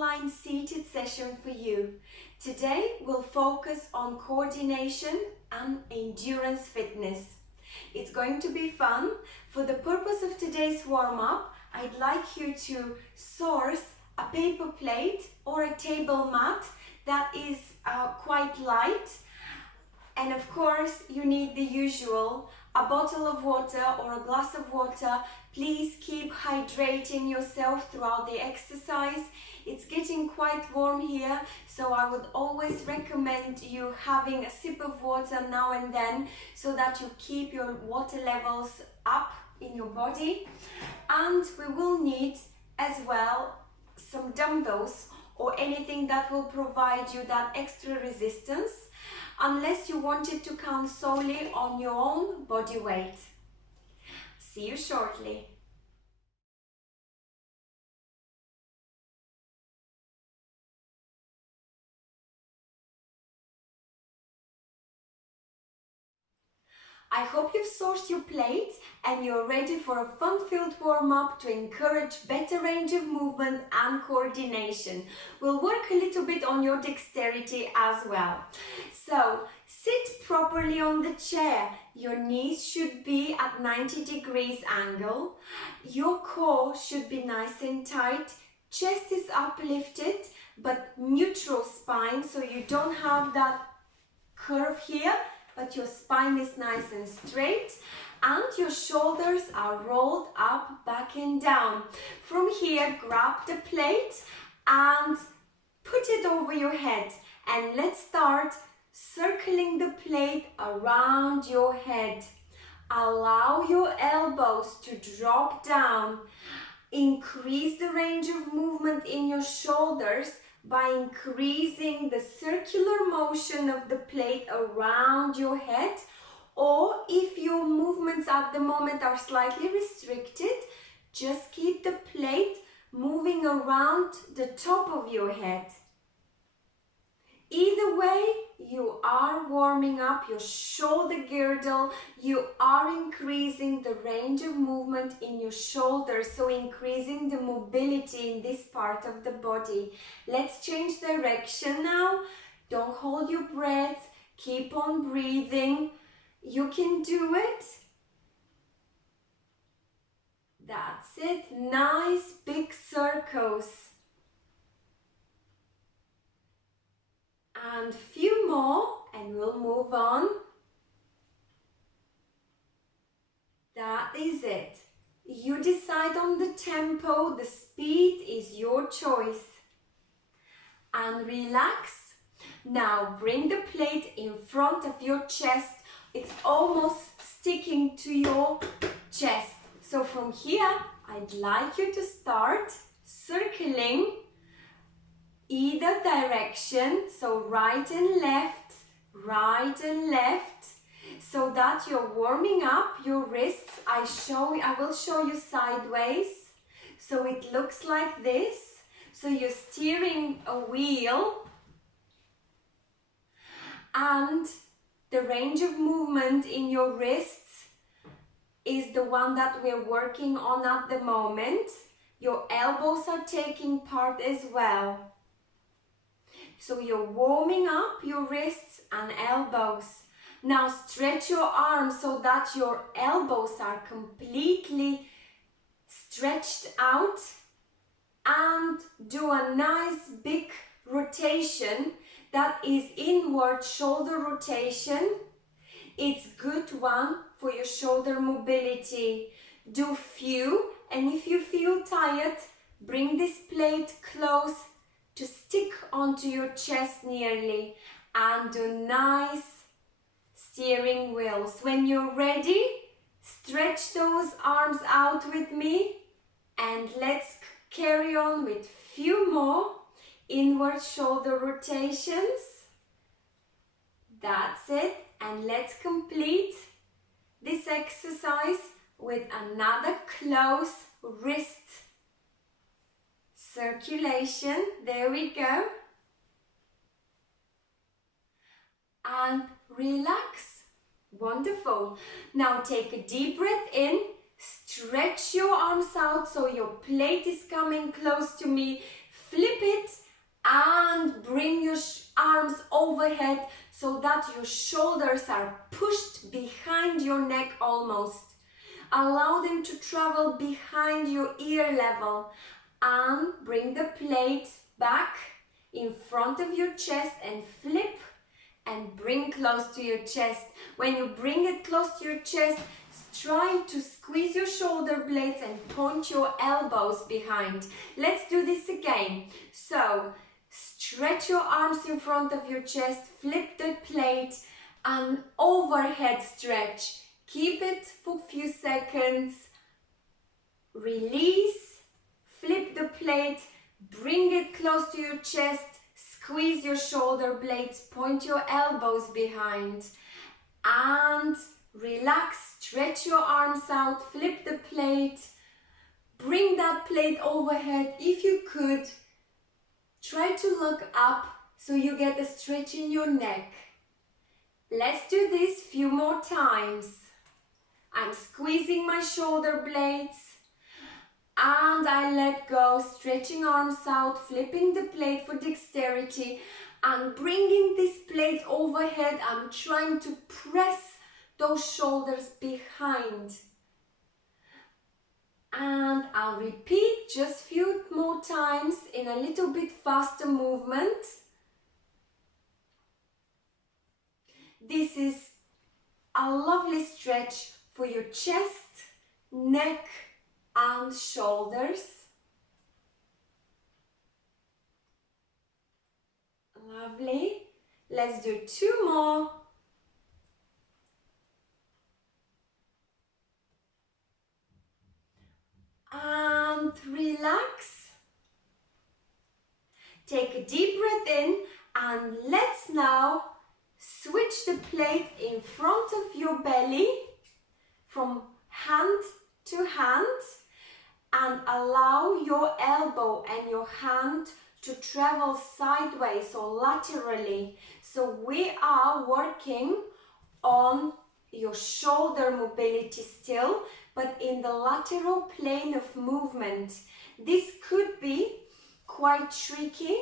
online seated session for you. Today we'll focus on coordination and endurance fitness. It's going to be fun. For the purpose of today's warm-up, I'd like you to source a paper plate or a table mat that is quite light. And of course, you need the usual, a bottle of water or a glass of water. Please keep hydrating yourself throughout the exercise. It's getting quite warm here, so I would always recommend you having a sip of water now and then so that you keep your water levels up in your body. And we will need as well some dumbbells or anything that will provide you that extra resistance, unless you wanted to count solely on your own body weight. See you shortly. I hope you've sourced your plate and you're ready for a fun-filled warm-up to encourage better range of movement and coordination. We'll work a little bit on your dexterity as well. So, sit properly on the chair. Your knees should be at 90 degrees angle. Your core should be nice and tight. Chest is uplifted, but neutral spine, so you don't have that curve here, but your spine is nice and straight and your shoulders are rolled up, back and down. From here, grab the plate and put it over your head, and let's start circling the plate around your head. Allow your elbows to drop down. Increase the range of movement in your shoulders by increasing the circular motion of the plate around your head, or if your movements at the moment are slightly restricted, just keep the plate moving around the top of your head. Either way, you are warming up your shoulder girdle, you are increasing the range of movement in your shoulders, so increasing the mobility in this part of the body. Let's change direction now. Don't hold your breath, keep on breathing. You can do it. That's it. Nice big circles. And a few more and we'll move on. That is it. You decide on the tempo, the speed is your choice. And relax. Now bring the plate in front of your chest. It's almost sticking to your chest. So from here, I'd like you to start circling either direction, so right and left, so that you're warming up your wrists. I will show you sideways, so it looks like this. So you're steering a wheel, and the range of movement in your wrists is the one that we're working on at the moment. Your elbows are taking part as well. So you're warming up your wrists and elbows. Now stretch your arms so that your elbows are completely stretched out, and do a nice big rotation that is inward shoulder rotation. It's good one for your shoulder mobility. Do few, and if you feel tired, bring this plate close to stick onto your chest nearly, and do nice steering wheels. When you're ready, stretch those arms out with me, and let's carry on with few more inward shoulder rotations. That's it, and let's complete this exercise with another close wrist circulation. There we go. And relax. Wonderful. Now take a deep breath in. Stretch your arms out so your plate is coming close to me. flip it and bring your arms overhead so that your shoulders are pushed behind your neck almost. Allow them to travel behind your ear level and bring the plate back in front of your chest and flip and bring close to your chest. When you bring it close to your chest, try to squeeze your shoulder blades and point your elbows behind. Let's do this again. So, stretch your arms in front of your chest, flip the plate and overhead stretch. Keep it for a few seconds. Release, flip the plate, bring it close to your chest, squeeze your shoulder blades, point your elbows behind and relax, stretch your arms out, flip the plate, bring that plate overhead. If you could, try to look up so you get a stretch in your neck. Let's do this few more times. I'm squeezing my shoulder blades and I let go, stretching arms out, flipping the plate for dexterity and bringing this plate overhead. I'm trying to press those shoulders behind. And I'll repeat just a few more times in a little bit faster movement. This is a lovely stretch for your chest, neck and shoulders. Lovely. Let's do two more. And relax. Take a deep breath in and let's now switch the plate in front of your belly from hand to hand and allow your elbow and your hand to travel sideways or laterally. So we are working on your shoulder mobility still, but in the lateral plane of movement. This could be quite tricky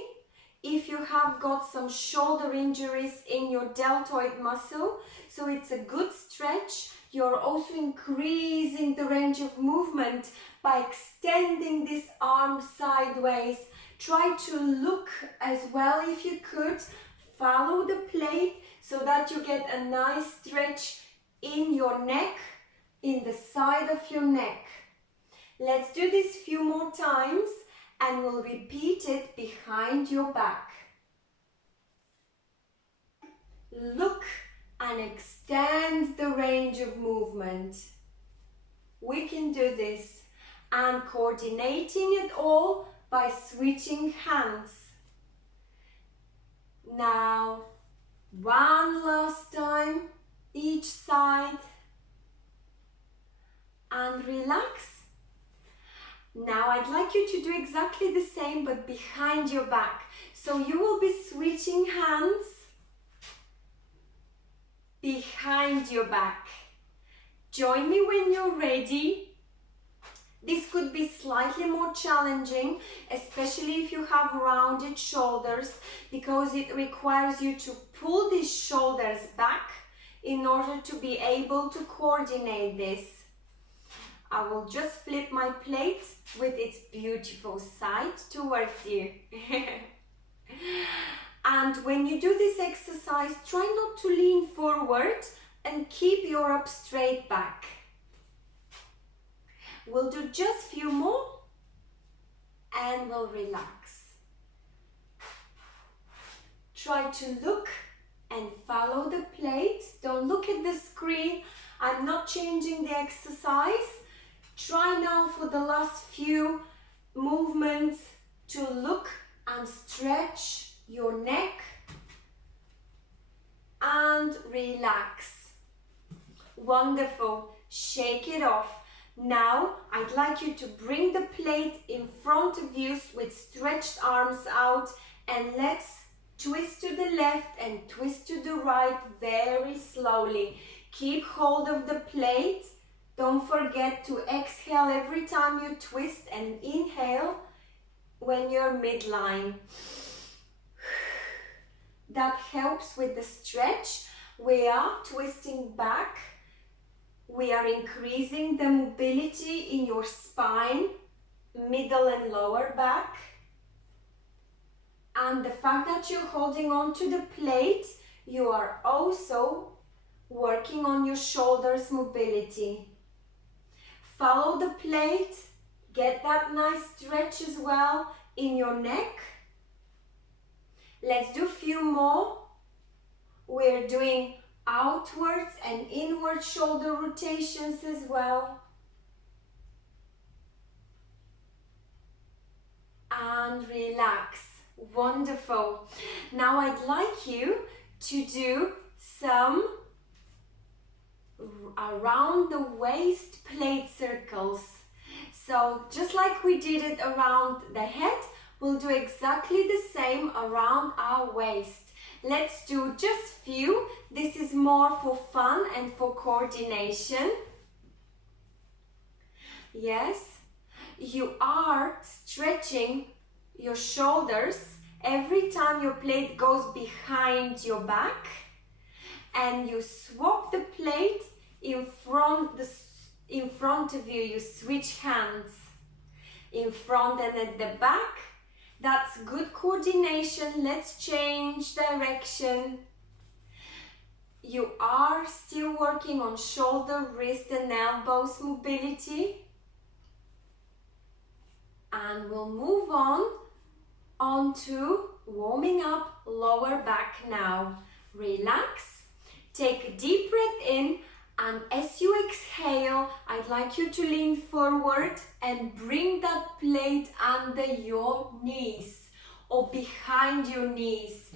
if you have got some shoulder injuries in your deltoid muscle. So it's a good stretch. You're also increasing the range of movement by extending this arm sideways. Try to look as well if you could. Follow the plate so that you get a nice stretch in your neck, in the side of your neck. Let's do this a few more times and we'll repeat it behind your back. Look and extend the range of movement. We can do this and coordinating it all by switching hands. Now, one last time, each side, and relax. Now I'd like you to do exactly the same but behind your back. So you will be switching hands behind your back. Join me when you're ready. This could be slightly more challenging, especially if you have rounded shoulders, because it requires you to pull these shoulders back in order to be able to coordinate this. I will just flip my plate with its beautiful side towards you. And when you do this exercise, try not to lean forward and keep your up straight back. We'll do just a few more and we'll relax. Try to look and follow the plate. Don't look at the screen. I'm not changing the exercise. Try now for the last few movements to look and stretch your neck and relax. Wonderful. Shake it off. Now I'd like you to bring the plate in front of you with stretched arms out, and let's twist to the left and twist to the right very slowly. Keep hold of the plate. Don't forget to exhale every time you twist and inhale. when you're midline. That helps with the stretch. We are twisting back. We are increasing the mobility in your spine, middle and lower back. And the fact that you're holding on to the plate, you are also working on your shoulders mobility. Follow the plate, get that nice stretch as well in your neck. Let's do a few more. We're doing outwards and inward shoulder rotations as well. And relax. Wonderful. Now I'd like you to do some around the waist plate circles. So just like we did it around the head, we'll do exactly the same around our waist. Let's do just few. This is more for fun and for coordination. Yes, you are stretching your shoulders every time your plate goes behind your back, and you swap the plate in front of you. You switch hands in front and at the back. That's good coordination. Let's change direction. You are still working on shoulder, wrist and elbows mobility. And we'll move on to warming up lower back now. Relax, take a deep breath in, and as you exhale, I'd like you to lean forward and bring that plate under your knees or behind your knees.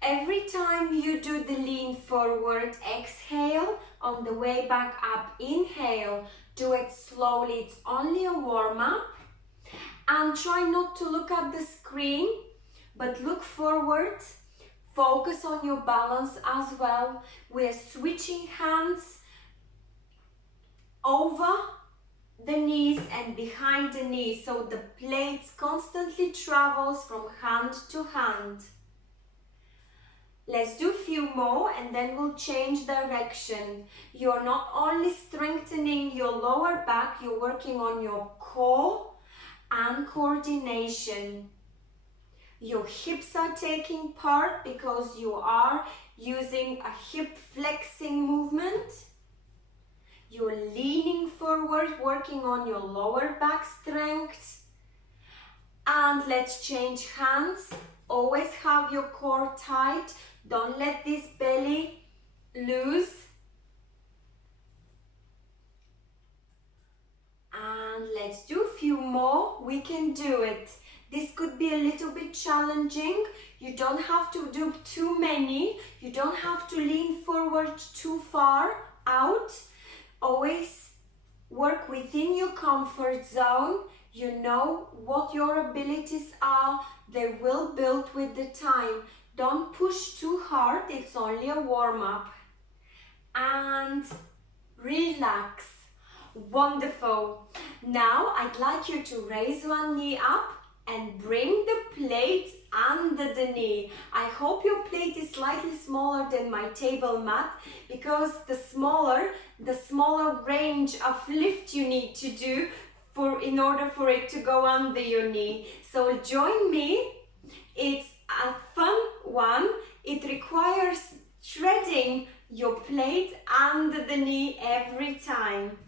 Every time you do the lean forward, exhale. On the way back up, inhale. Do it slowly, it's only a warm-up. And try not to look at the screen, but look forward. Focus on your balance as well. We're switching hands over the knees and behind the knees, so the plate constantly travels from hand to hand. Let's do a few more and then we'll change direction. You're not only strengthening your lower back, you're working on your core and coordination. Your hips are taking part because you are using a hip flexing movement. You're leaning forward, working on your lower back strength. And let's change hands. Always have your core tight. Don't let this belly loose. And let's do a few more. We can do it. This could be a little bit challenging. You don't have to do too many. You don't have to lean forward too far out. Always work within your comfort zone. You know what your abilities are. They will build with the time. Don't push too hard. It's only a warm-up. And relax. Wonderful. Now I'd like you to raise one knee up and bring the plate under the knee. I hope your plate is slightly smaller than my table mat, because the smaller range of lift you need to do in order for it to go under your knee. So join me. It's a fun one. It requires shredding your plate under the knee every time.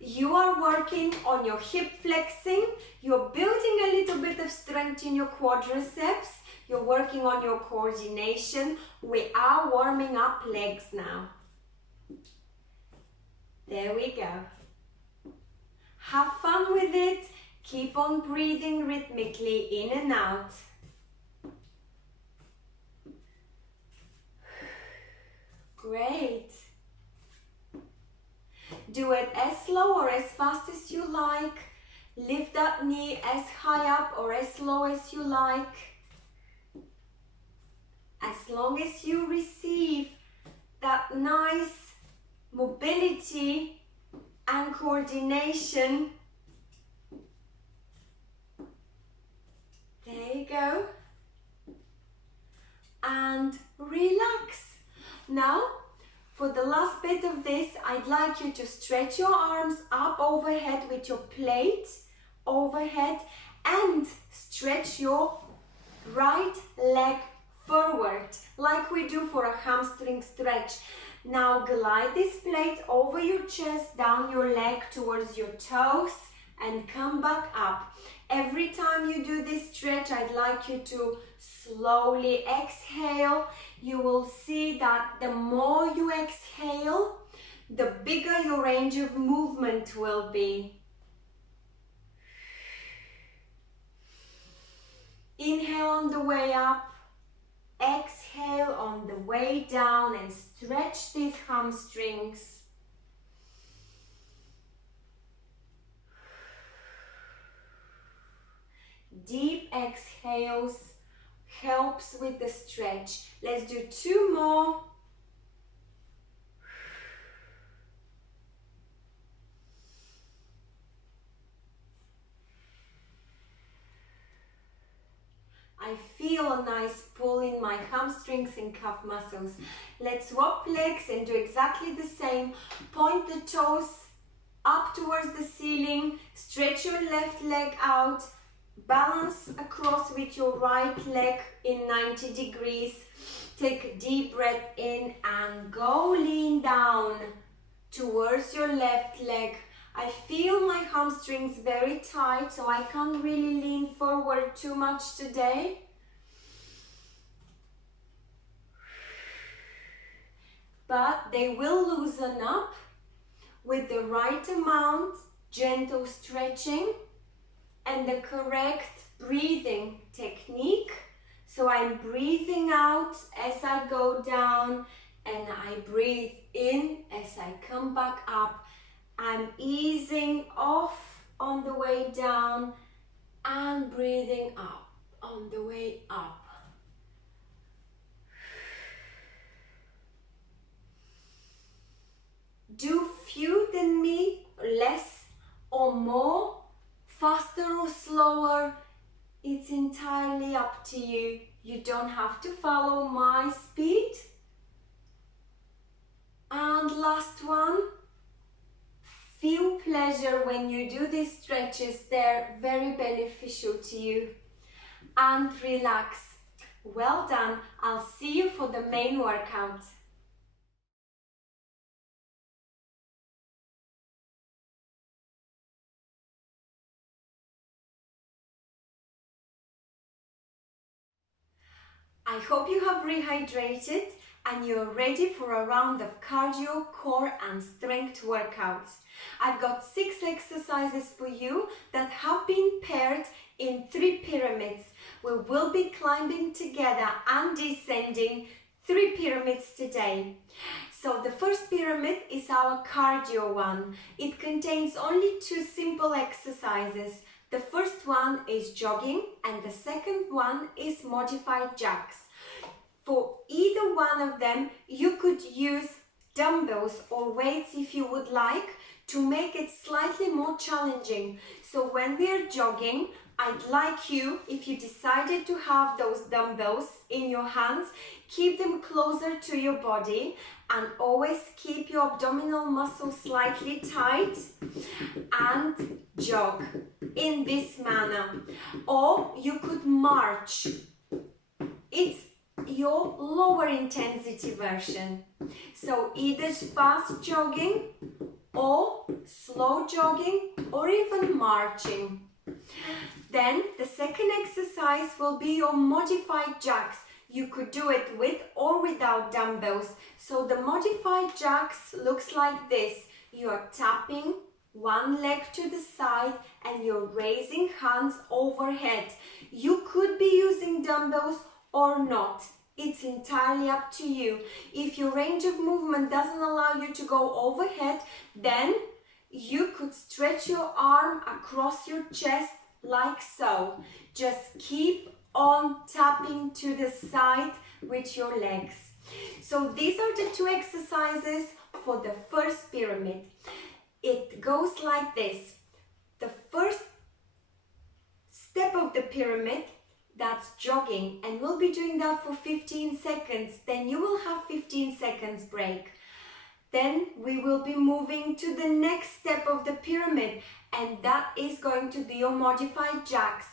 You are working on your hip flexing. You're building a little bit of strength in your quadriceps. You're working on your coordination. We are warming up legs now. There we go. Have fun with it. Keep on breathing rhythmically in and out. Great. Do it as slow or as fast as you like. Lift that knee as high up or as low as you like. As long as you receive that nice mobility and coordination. go. And relax. Now, for the last bit of this, I'd like you to stretch your arms up overhead with your plate overhead and stretch your right leg forward like we do for a hamstring stretch. Now glide this plate over your chest, down your leg towards your toes and come back up. Every time you do this stretch, I'd like you to slowly exhale. You will see that the more you exhale, the bigger your range of movement will be. Inhale on the way up, exhale on the way down and stretch these hamstrings. Deep exhales helps with the stretch. Let's do 2 more. I feel a nice pull in my hamstrings and calf muscles. Let's swap legs and do exactly the same. Point the toes up towards the ceiling, stretch your left leg out, balance across with your right leg in 90 degrees. Take a deep breath in and go lean down towards your left leg. I feel my hamstrings very tight, so I can't really lean forward too much today. But they will loosen up with the right amount, gentle stretching and the correct breathing technique. So I'm breathing out as I go down and I breathe in as I come back up. I'm easing off on the way down and breathing up on the way up. Do few than me, less or more, faster or slower. It's entirely up to you. You don't have to follow my speed. And last one. Feel pleasure when you do these stretches. They're very beneficial to you. And relax. Well done. I'll see you for the main workout. I hope you have rehydrated and you're ready for a round of cardio, core and strength workouts. I've got 6 exercises for you that have been paired in 3 pyramids. We will be climbing together and descending 3 pyramids today. So the first pyramid is our cardio one. It contains only 2 simple exercises. The first one is jogging and the second one is modified jacks. For either one of them, you could use dumbbells or weights if you would like to make it slightly more challenging. So when we are jogging, I'd like you, if you decided to have those dumbbells in your hands, keep them closer to your body and always keep your abdominal muscles slightly tight and jog in this manner. Or you could march. It's your lower intensity version. So either fast jogging or slow jogging or even marching. Then the second exercise will be your modified jacks. You could do it with or without dumbbells. So the modified jacks looks like this. You are tapping one leg to the side and you're raising hands overhead. You could be using dumbbells or not. It's entirely up to you. If your range of movement doesn't allow you to go overhead, then you could stretch your arm across your chest like so. Just keep on tapping to the side with your legs. So these are the 2 exercises for the first pyramid. It goes like this. The first step of the pyramid, that's jogging, and we'll be doing that for 15 seconds. Then you will have 15 seconds break. Then we will be moving to the next step of the pyramid, and that is going to be your modified jacks.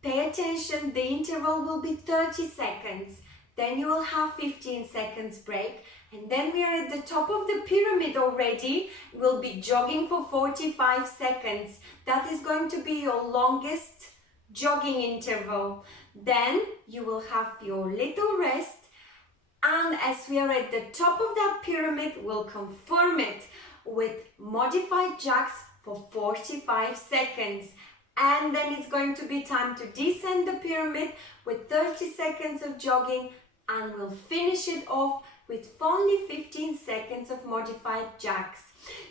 Pay attention, the interval will be 30 seconds. Then you will have 15 seconds break, and then we are at the top of the pyramid already. We'll be jogging for 45 seconds. That is going to be your longest jogging interval. Then you will have your little rest, and as we are at the top of that pyramid, we'll confirm it with modified jacks for 45 seconds. And then it's going to be time to descend the pyramid with 30 seconds of jogging, and we'll finish it off with only 15 seconds of modified jacks.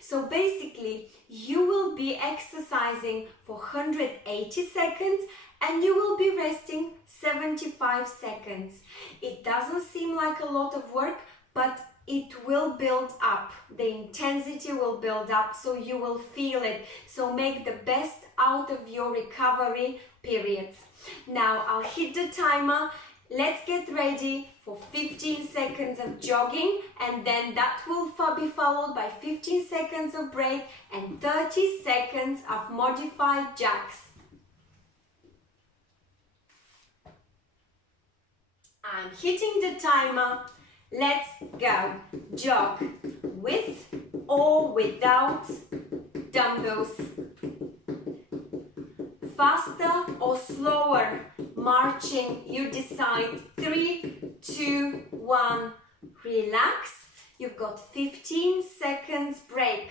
So basically, you will be exercising for 180 seconds and you will be resting 75 seconds. It doesn't seem like a lot of work, but it will build up. The intensity will build up, so you will feel it. So make the best out of your recovery periods. Now I'll hit the timer. Let's get ready for 15 seconds of jogging, and then that will be followed by 15 seconds of break and 30 seconds of modified jacks. I'm hitting the timer. Let's go. Jog with or without dumbbells. Faster or slower marching, you decide. 3, 2, 1, relax. You've got 15 seconds break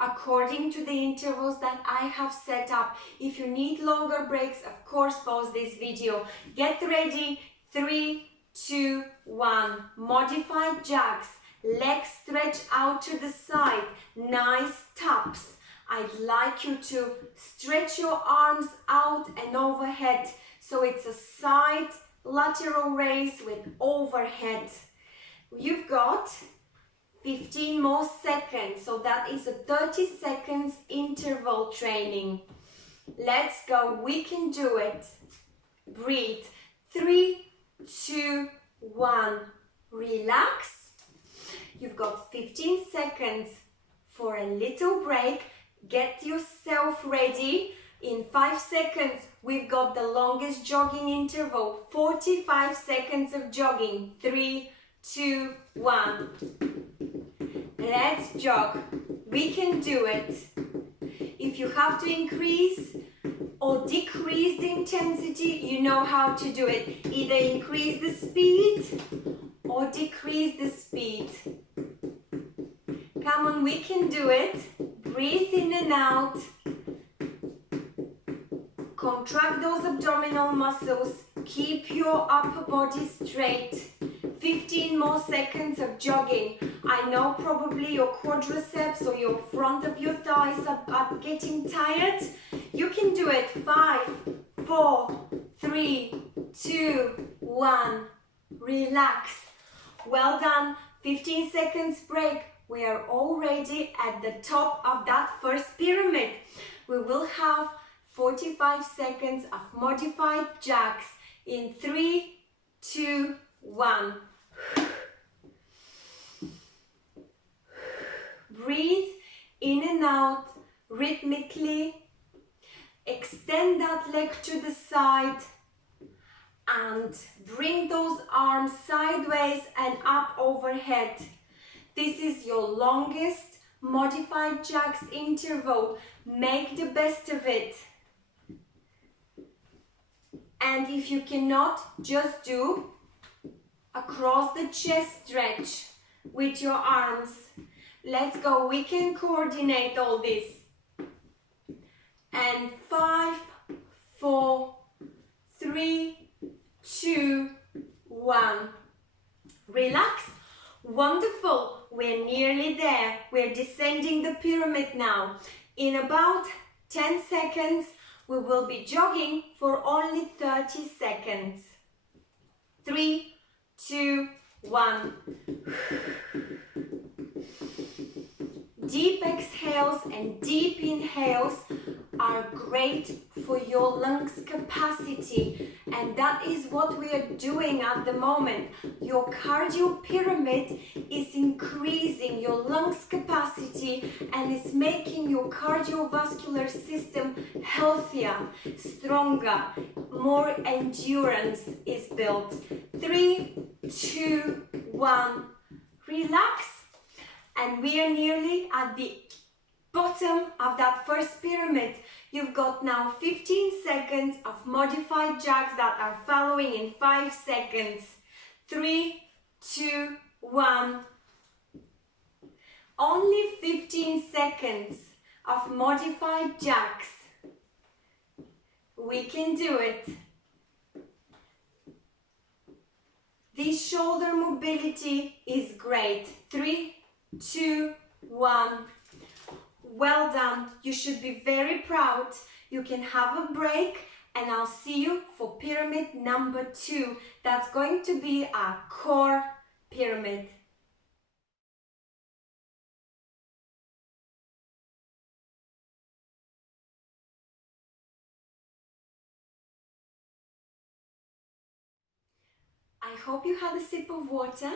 according to the intervals that I have set up. If you need longer breaks, of course, pause this video. Get ready. 3, 2, 1, modified jacks. Legs stretch out to the side. Nice taps. I'd like you to stretch your arms out and overhead. So it's a side lateral raise with overhead. You've got 15 more seconds. So that is a 30 seconds interval training. Let's go. We can do it. Breathe. 3, 2, 1. Relax. You've got 15 seconds for a little break. Get yourself ready. In 5 seconds, we've got the longest jogging interval. 45 seconds of jogging. 3, 2, 1. Let's jog. We can do it. If you have to increase or decrease the intensity, you know how to do it. Either increase the speed or decrease the speed. Come on, we can do it. Breathe in and out. Contract those abdominal muscles. Keep your upper body straight. 15 more seconds of jogging. I know probably your quadriceps or your front of your thighs are getting tired. You can do it. 5, 4, 3, 2, 1. Relax. Well done. 15 seconds break. We are already at the top of that first pyramid. We will have 45 seconds of modified jacks in 3, 2, 1. Breathe in and out rhythmically. Extend that leg to the side and bring those arms sideways and up overhead. This is your longest modified jacks interval. Make the best of it. And if you cannot, just do across the chest stretch with your arms. Let's go. We can coordinate all this. And 5, 4, 3, 2, 1. Relax. Wonderful. We're nearly there. We're descending the pyramid now. In about 10 seconds, we will be jogging for only 30 seconds. 3, 2, 1. Deep exhales and deep inhales are great for your lungs capacity and that is what we are doing at the moment. Your cardio pyramid is increasing your lungs capacity and is making your cardiovascular system healthier, stronger, more endurance is built. 3, 2, 1, relax, and we are nearly at the bottom of that first pyramid. You've got now 15 seconds of modified jacks that are following in 5 seconds. 3, 2, 1. Only 15 seconds of modified jacks. We can do it. This shoulder mobility is great. 3, 2, 1. Well done. You should be very proud. You can have a break and I'll see you for pyramid number 2. That's going to be our core pyramid. I hope you had a sip of water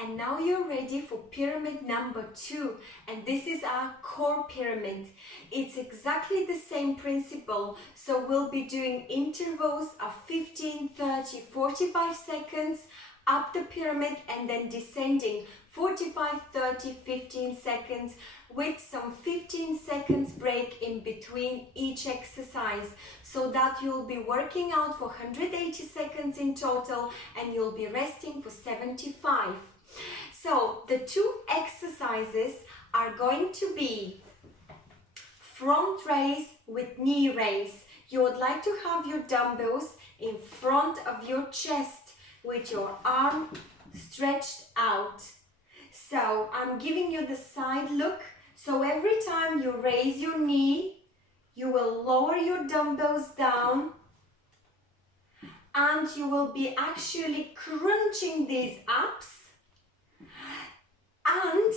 and now you're ready for pyramid number 2, and this is our core pyramid. It's exactly the same principle, so we'll be doing intervals of 15, 30, 45 seconds up the pyramid and then descending 45, 30, 15 seconds with some 15 seconds break in between each exercise, so that you'll be working out for 180 seconds in total and you'll be resting for 75. So the 2 exercises are going to be front raise with knee raise. You would like to have your dumbbells in front of your chest with your arm stretched out. So I'm giving you the side look. So every time you raise your knee, you will lower your dumbbells down and you will be actually crunching these abs, and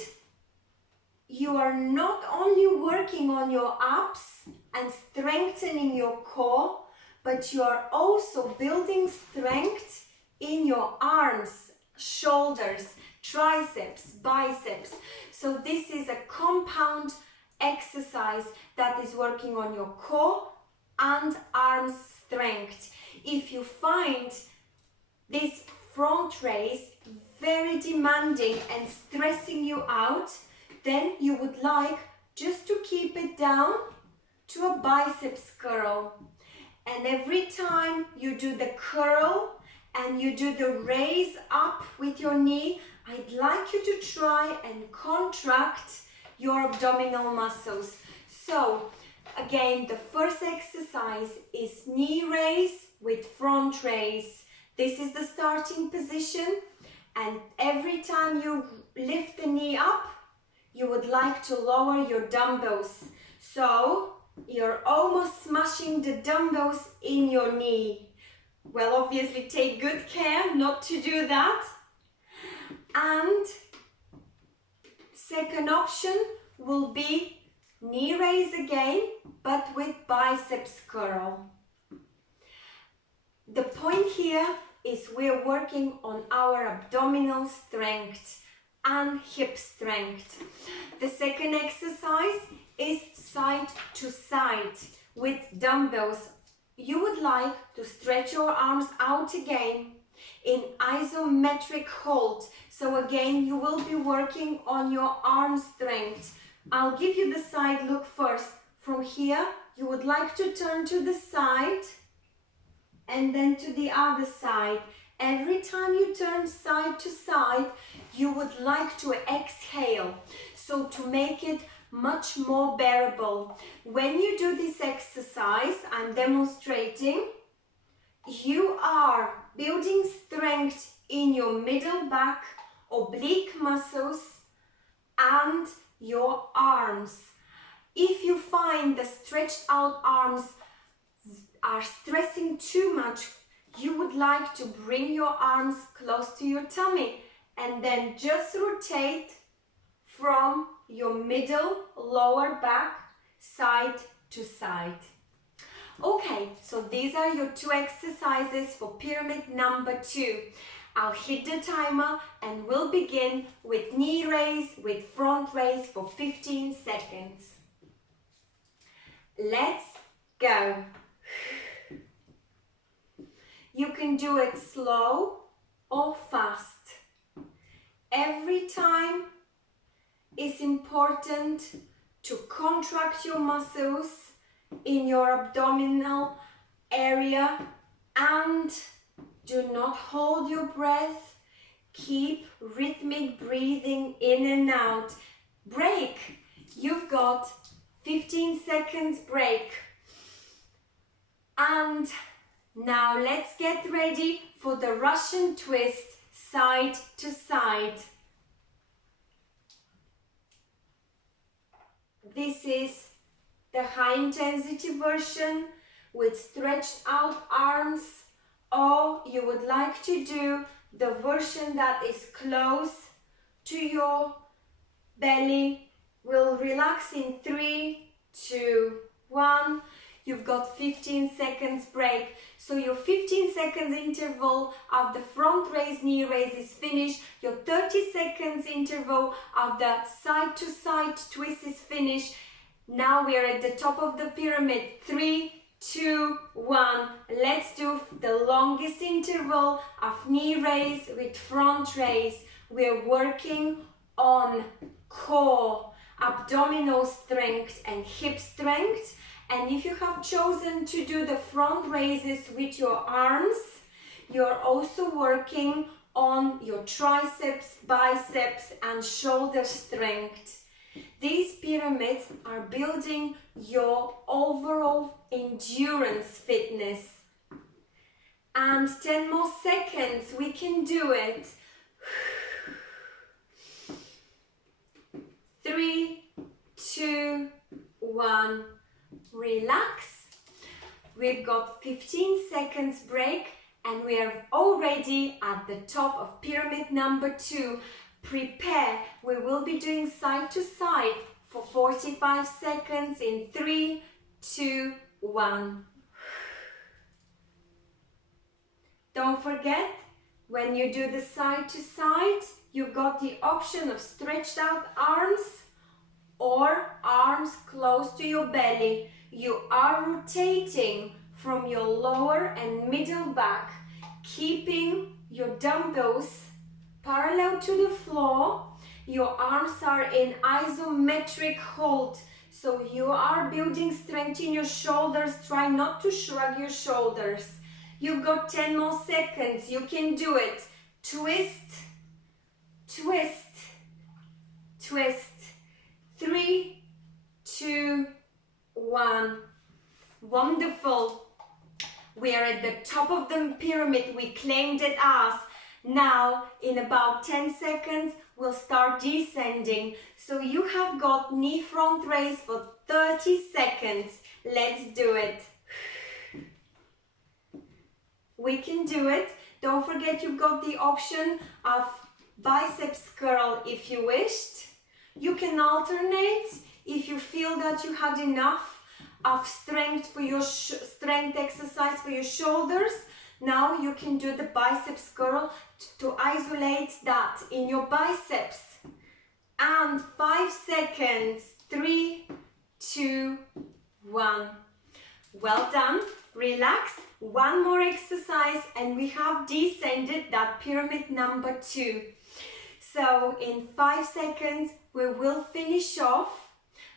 you are not only working on your abs and strengthening your core, but you are also building strength in your arms, shoulders, triceps, biceps. So this is a compound exercise that is working on your core and arm strength. If you find this front raise very demanding and stressing you out, then you would like just to keep it down to a biceps curl. And every time you do the curl and you do the raise up with your knee, I'd like you to try and contract your abdominal muscles. So again, the first exercise is knee raise with front raise. This is the starting position, and every time you lift the knee up, you would like to lower your dumbbells. So you're almost smashing the dumbbells in your knee. Well, obviously take good care not to do that. And second option will be knee raise again, but with biceps curl. The point here is we're working on our abdominal strength and hip strength. The second exercise is side to side with dumbbells. You would like to stretch your arms out again in isometric hold. So again, you will be working on your arm strength. I'll give you the side look first. From here, you would like to turn to the side and then to the other side. Every time you turn side to side, you would like to exhale. So to make it much more bearable, when you do this exercise, I'm demonstrating, you are building strength in your middle back, oblique muscles, and your arms. If you find the stretched out arms are stressing too much, you would like to bring your arms close to your tummy and then just rotate from your middle lower back side to side. Okay, so these are your 2 exercises for pyramid number 2. I'll hit the timer and we'll begin with knee raise with front raise for 15 seconds. Let's go. You can do it slow or fast. Every time it's important to contract your muscles in your abdominal area and do not hold your breath. Keep rhythmic breathing in and out. Break. You've got 15 seconds break. And now let's get ready for the Russian twist, side to side. This is the high intensity version with stretched out arms, or you would like to do the version that is close to your belly. We'll relax in 3, 2, 1. You've got 15 seconds break. So your 15 seconds interval of the front raise, knee raise is finished. Your 30 seconds interval of the side to side twist is finished. Now we are at the top of the pyramid. 3, 2, 1. Let's do the longest interval of knee raise with front raise. We're working on core, abdominal strength and hip strength. And if you have chosen to do the front raises with your arms, you're also working on your triceps, biceps and shoulder strength. These pyramids are building your overall endurance fitness. And 10 more seconds, we can do it. 3, 2, 1. Relax. We've got 15 seconds break and we are already at the top of pyramid number 2. Prepare. We will be doing side to side for 45 seconds in 3, 2, 1. Don't forget, when you do the side to side, you've got the option of stretched out arms or arms close to your belly. You are rotating from your lower and middle back, keeping your dumbbells parallel to the floor. Your arms are in isometric hold, so you are building strength in your shoulders. Try not to shrug your shoulders. You've got 10 more seconds. You can do it. Twist, twist, twist. 3, 2, 1. Wonderful. We are at the top of the pyramid. We claimed it as. Now, in about 10 seconds, we'll start descending. So you have got knee front raise for 30 seconds. Let's do it. We can do it. Don't forget you've got the option of biceps curl if you wished. You can alternate if you feel that you had enough of strength for your strength exercise for your shoulders. Now you can do the biceps curl to isolate that in your biceps. And 5 seconds. 3, 2, 1. Well done. Relax. One more exercise and we have descended that pyramid number 2. So in 5 seconds, we will finish off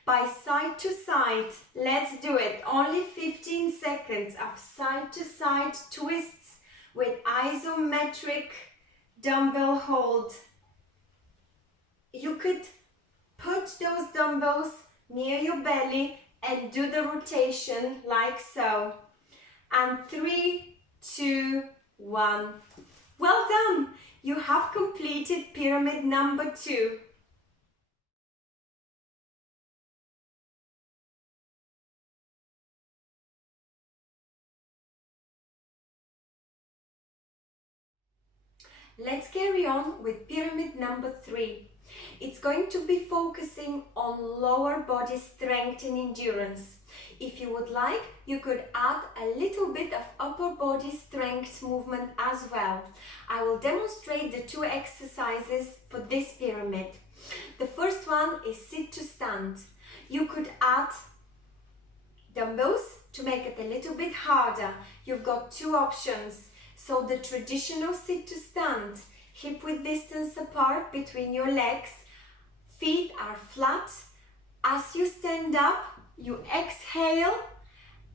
by side to side. Let's do it. Only 15 seconds of side to side twists with isometric dumbbell hold. You could put those dumbbells near your belly and do the rotation like so. And 3, 2, 1. Well done! You have completed pyramid number 2. Let's carry on with pyramid number 3. It's going to be focusing on lower body strength and endurance. If you would like, you could add a little bit of upper body strength movement as well. I will demonstrate the two exercises for this pyramid. The first one is sit to stand. You could add dumbbells to make it a little bit harder. You've got two options. So the traditional sit to stand, hip width distance apart between your legs, feet are flat. As you stand up, you exhale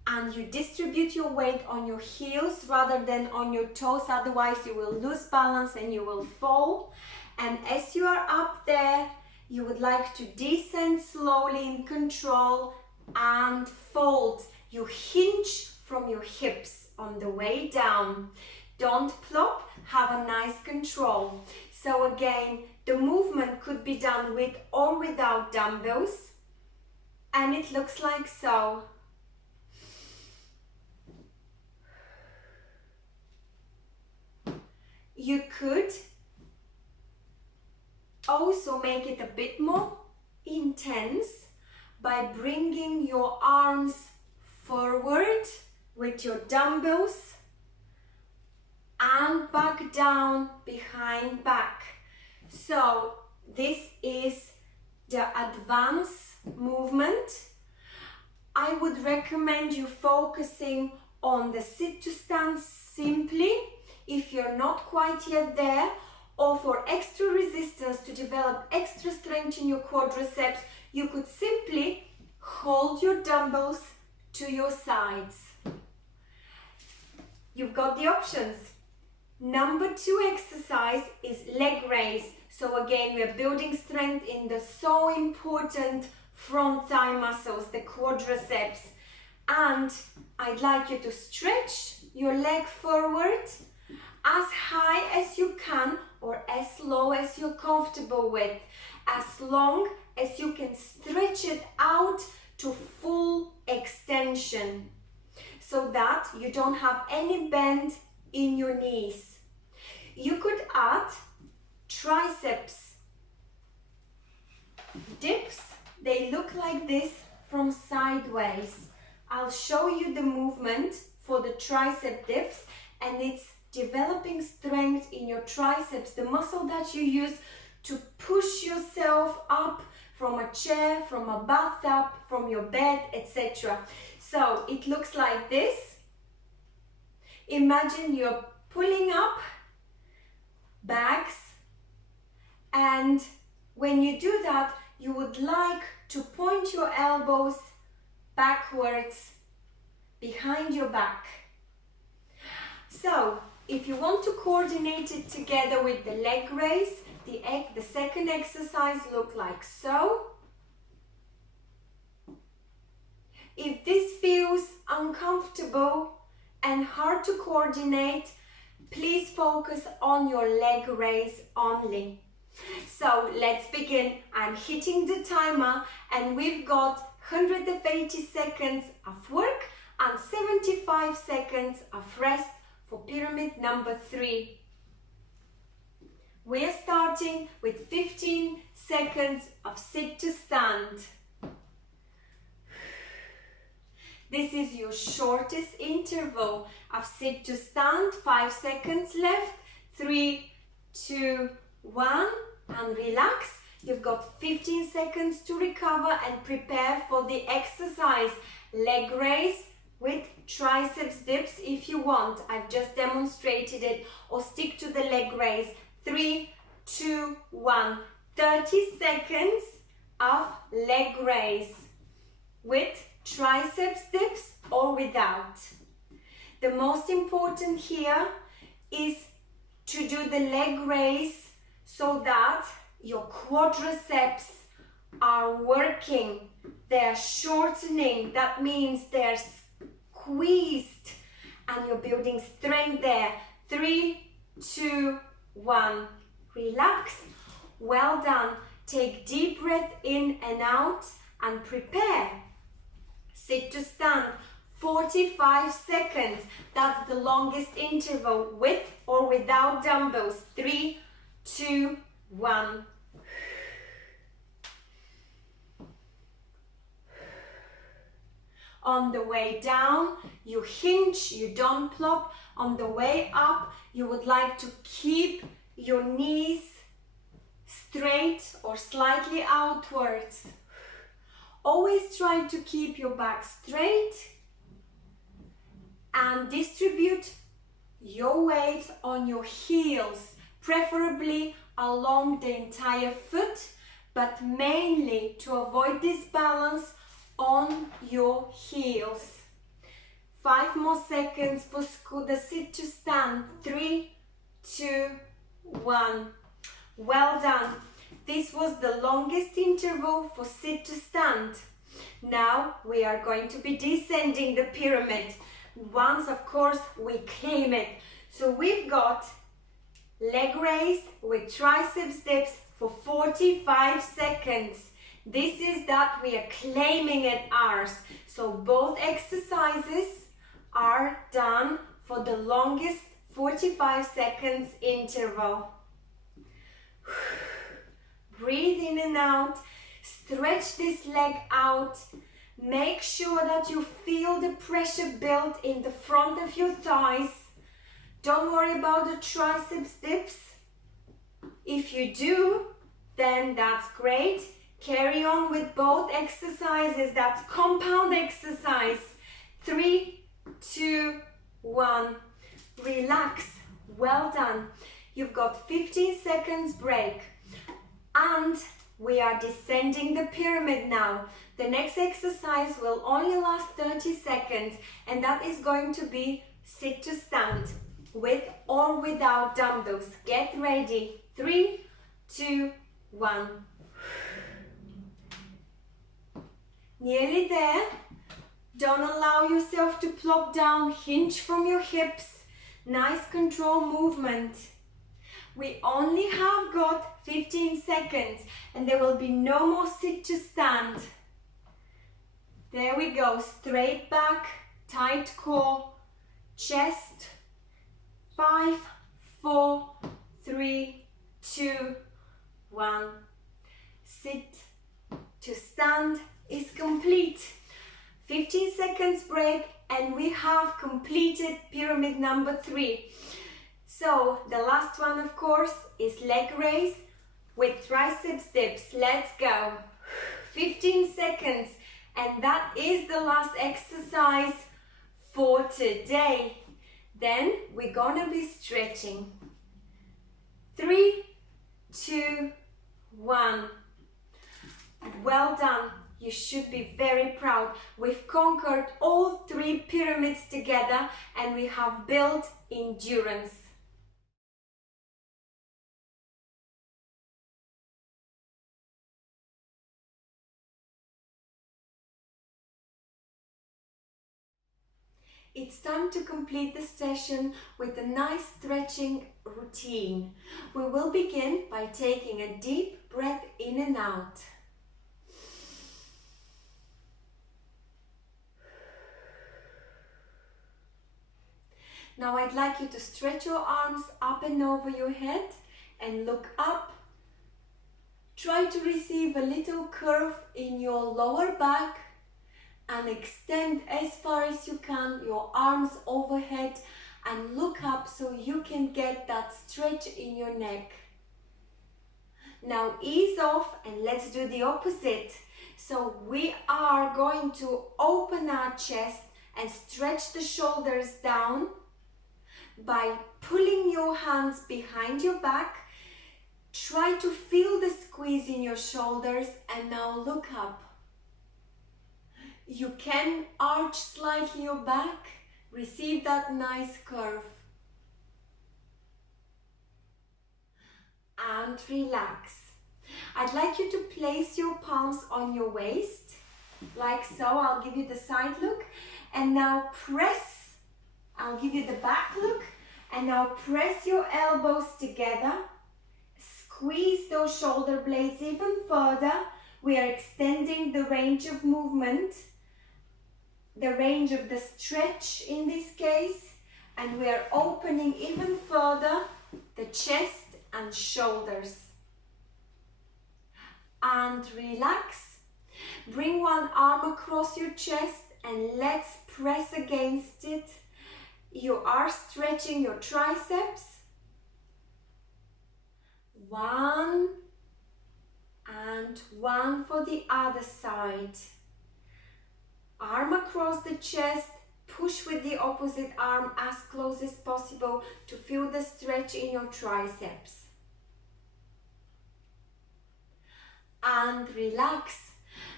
and you distribute your weight on your heels rather than on your toes, otherwise you will lose balance and you will fall. And as you are up there, you would like to descend slowly in control and fold. You hinge from your hips on the way down. Don't plop, have a nice control. So again, the movement could be done with or without dumbbells. And it looks like so. You could also make it a bit more intense by bringing your arms forward with your dumbbells and back down behind back. So this is the advanced movement. I would recommend you focusing on the sit to stand simply if you're not quite yet there, or for extra resistance to develop extra strength in your quadriceps, you could simply hold your dumbbells to your sides. You've got the options. Number 2 exercise is leg raise. So again, we're building strength in the so important front thigh muscles, the quadriceps. And I'd like you to stretch your leg forward as high as you can or as low as you're comfortable with, as long as you can stretch it out to full extension so that you don't have any bend in your knees. You could add triceps dips. They look like this from sideways. I'll show you the movement for the tricep dips, and it's developing strength in your triceps, the muscle that you use to push yourself up from a chair, from a bathtub, from your bed, etc. So it looks like this. Imagine you're pulling up bags, and when you do that, you would like to point your elbows backwards behind your back. So if you want to coordinate it together with the leg raise, the second exercise look like so. If this feels uncomfortable and hard to coordinate, please focus on your leg raise only. So let's begin. I'm hitting the timer and we've got 180 seconds of work and 75 seconds of rest for pyramid number 3. We're starting with 15 seconds of sit to stand. This is your shortest interval of sit to stand. 5 seconds left. 3, 2, 1, and relax. You've got 15 seconds to recover and prepare for the exercise. Leg raise with triceps dips if you want. I've just demonstrated it, or stick to the leg raise. 3, 2, 1. 30 seconds of leg raise with triceps dips or without. The most important here is to do the leg raise so that your quadriceps are working. They're shortening. That means they're squeezed and you're building strength there. 3, 2, 1. Relax. Well done. Take deep breath in and out and prepare. Sit to stand. 45 seconds. That's the longest interval, with or without dumbbells. 3, 2, 1. On the way down, you hinge, you don't plop. On the way up, you would like to keep your knees straight or slightly outwards. Always try to keep your back straight and distribute your weight on your heels, preferably along the entire foot, but mainly to avoid disbalance on your heels. 5 more seconds for the sit to stand. 3, 2, 1. Well done. This was the longest interval for sit to stand. Now we are going to be descending the pyramid. Once, of course, we claim it. So we've got leg raise with tricep dips for 45 seconds. This is that we are claiming it ours. So both exercises are done for the longest 45 seconds interval. Breathe in and out. Stretch this leg out. Make sure that you feel the pressure build in the front of your thighs. Don't worry about the triceps dips. If you do, then that's great. Carry on with both exercises. That's compound exercise. 3, 2, 1. Relax. Well done. You've got 15 seconds break. And we are descending the pyramid now. The next exercise will only last 30 seconds, and that is going to be sit to stand, with or without dumbbells. Get ready. 3, 2, 1. Nearly there. Don't allow yourself to plop down. Hinge from your hips. Nice control movement. We only have got 15 seconds and there will be no more sit to stand. There we go. Straight back, tight core, chest. 5, 4, 3, 2, 1. Sit to stand is complete. 15 seconds break and we have completed pyramid number 3. So the last one, of course, is leg raise with triceps dips. Let's go. 15 seconds, and that is the last exercise for today. Then we're gonna be stretching. 3, 2, 1. Well done. You should be very proud. We've conquered all 3 pyramids together and we have built endurance. It's time to complete the session with a nice stretching routine. We will begin by taking a deep breath in and out. Now I'd like you to stretch your arms up and over your head and look up. Try to receive a little curve in your lower back and extend as far as you can your arms overhead and look up so you can get that stretch in your neck. Now ease off and let's do the opposite. So we are going to open our chest and stretch the shoulders down by pulling your hands behind your back. Try to feel the squeeze in your shoulders and now look up. You can arch slightly your back, receive that nice curve. And relax. I'd like you to place your palms on your waist, like so. I'll give you the side look. And now press, I'll give you the back look. And now press your elbows together. Squeeze those shoulder blades even further. We are extending the range of movement, the range of the stretch in this case, and we are opening even further the chest and shoulders. And relax. Bring one arm across your chest and let's press against it. You are stretching your triceps. 1 and 1 for the other side. Arm across the chest, push with the opposite arm as close as possible to feel the stretch in your triceps. And relax.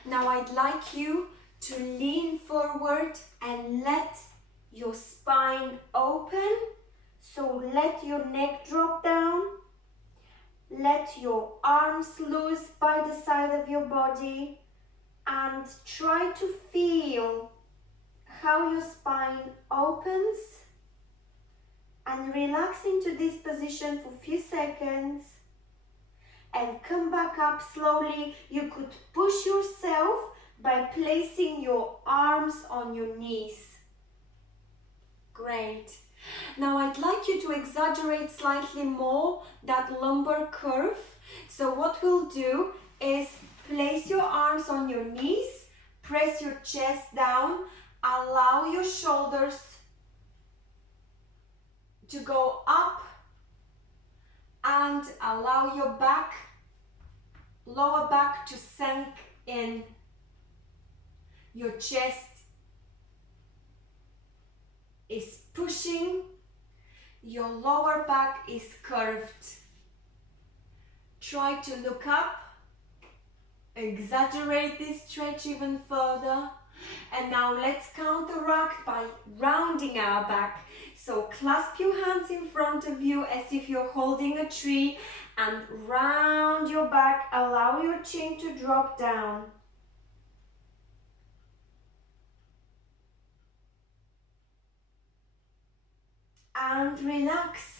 Now I'd like you to lean forward and let your spine open. So let your neck drop down. Let your arms loose by the side of your body and try to feel how your spine opens and relax into this position for a few seconds and come back up slowly. You could push yourself by placing your arms on your knees. Great. Now I'd like you to exaggerate slightly more that lumbar curve. So what we'll do is place your arms on your knees, press your chest down, allow your shoulders to go up and allow your back, lower back to sink in. Your chest is pushing, your lower back is curved. Try to look up, exaggerate this stretch even further. And now let's counteract by rounding our back. So clasp your hands in front of you as if you're holding a tree and round your back, allow your chin to drop down. And relax.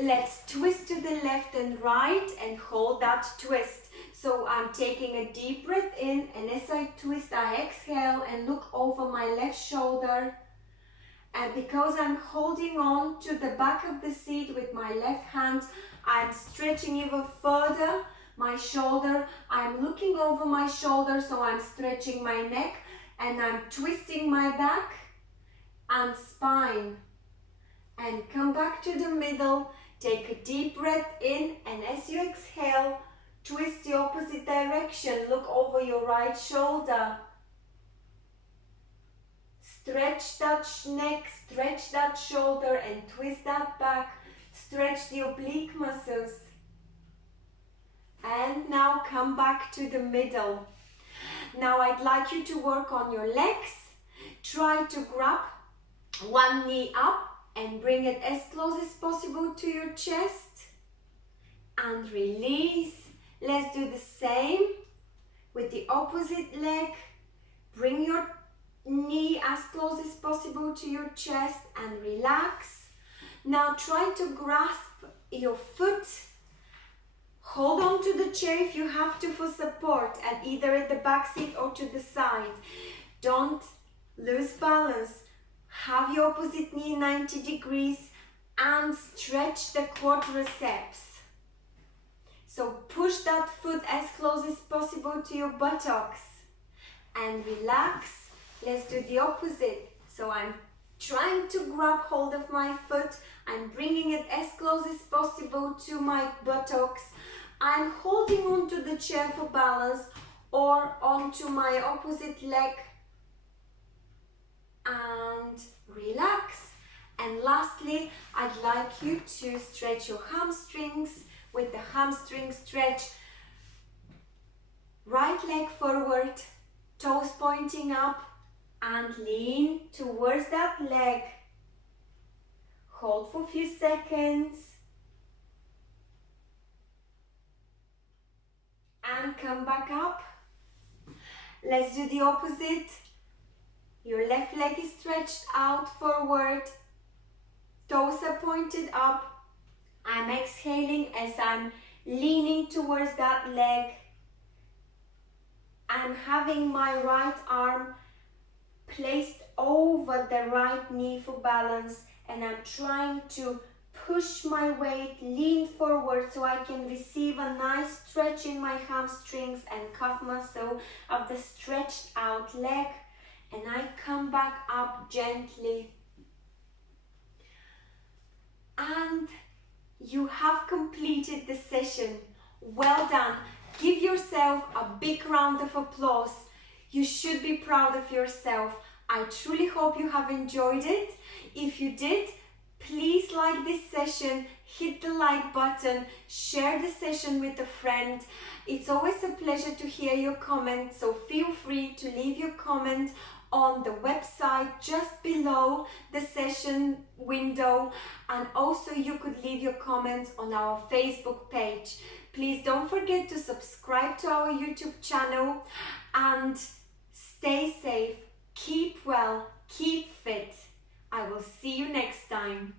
Let's twist to the left and right and hold that twist. So I'm taking a deep breath in, and as I twist, I exhale and look over my left shoulder. And because I'm holding on to the back of the seat with my left hand, I'm stretching even further my shoulder. I'm looking over my shoulder, so I'm stretching my neck and I'm twisting my back and spine. And come back to the middle, take a deep breath in, and as you exhale, twist the opposite direction, look over your right shoulder. Stretch that neck, stretch that shoulder and twist that back. Stretch the oblique muscles. And now come back to the middle. Now I'd like you to work on your legs. Try to grab one knee up and bring it as close as possible to your chest. And release. Let's do the same with the opposite leg. Bring your knee as close as possible to your chest and relax. Now try to grasp your foot. Hold on to the chair if you have to for support, and either at the back seat or to the side. Don't lose balance. Have your opposite knee 90 degrees and stretch the quadriceps. So push that foot as close as possible to your buttocks and relax. Let's do the opposite. So I'm trying to grab hold of my foot. I'm bringing it as close as possible to my buttocks. I'm holding onto the chair for balance or onto my opposite leg and relax. And lastly, I'd like you to stretch your hamstrings with the hamstring stretch. Right leg forward, toes pointing up, and lean towards that leg. Hold for a few seconds. And come back up. Let's do the opposite. Your left leg is stretched out forward. Toes are pointed up. I'm exhaling as I'm leaning towards that leg. I'm having my right arm placed over the right knee for balance, and I'm trying to push my weight, lean forward so I can receive a nice stretch in my hamstrings and calf muscle of the stretched out leg. and I come back up gently. And you have completed the session. Well done. Give yourself a big round of applause. You should be proud of yourself. I truly hope you have enjoyed it. If you did, please like this session, hit the like button, share the session with a friend. It's always a pleasure to hear your comments, so feel free to leave your comment on the website just below the session window, and also you could leave your comments on our Facebook page. Please don't forget to subscribe to our YouTube channel and stay safe, keep well, keep fit. I will see you next time.